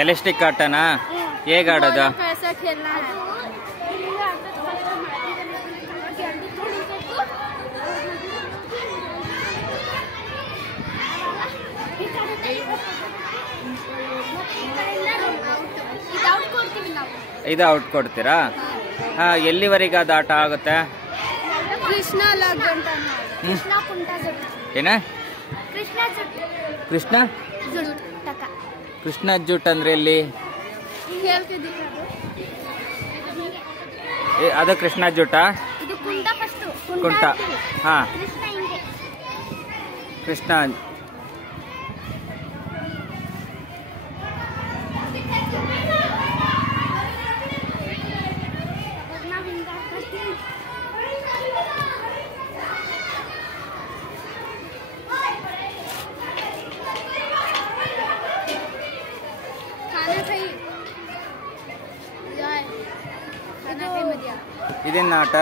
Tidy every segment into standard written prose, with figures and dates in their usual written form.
Elastic ಆಟನಾ? ಹೇಗೆ ಆಡೋದು? ಇದು ಔಟ್ ಕೊಡ್ತೀರಾ? ಎಲ್ಲಿವರೆಗೆ ಅದು ಆಟ ಆಗುತ್ತೆ? ಏನ? ಕೃಷ್ಣ ಕೃಷ್ಣ ಜುಟ್ ಅಂದ್ರೆ ಎಲ್ಲಿ? ಅದು ಕೃಷ್ಣ ಜುಟಾ? ಕುಂಟ. ಹಾ, ಕೃಷ್ಣ. ಇದೇನು ಆಟ?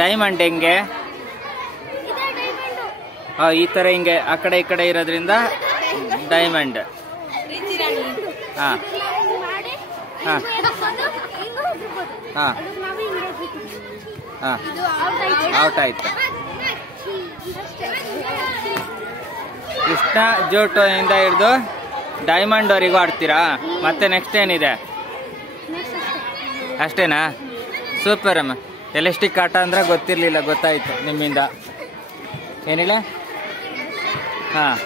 ಡೈಮಂಡ್ ಹೆಂಗೆ? ಈ ತರ ಹಿಂಗೆ ಆ ಕಡೆ ಈ ಕಡೆ ಇರೋದ್ರಿಂದ ಡೈಮಂಡ್. ಹಾ ಹಾ ಹಾ ಹಾ, ಔಟ್ ಆಯ್ತು. ಕೃಷ್ಣ ಜೋಟು ಇಂದ ಹಿಡಿದು ಡೈಮಂಡ್ ವರೆಗೂ ಆಡ್ತೀರಾ? ಮತ್ತೆ ನೆಕ್ಸ್ಟ್ ಏನಿದೆ? ಅಷ್ಟೇನಾ? ಸೂಪರ್ ಅಮ್ಮ. ಎಲೆಸ್ಟಿಕ್ ಆಟ ಅಂದ್ರೆ ಗೊತ್ತಿರಲಿಲ್ಲ, ಗೊತ್ತಾಯ್ತು ನಿಮ್ಮಿಂದ. ಏನಿಲ್ಲ? ಹಾಂ.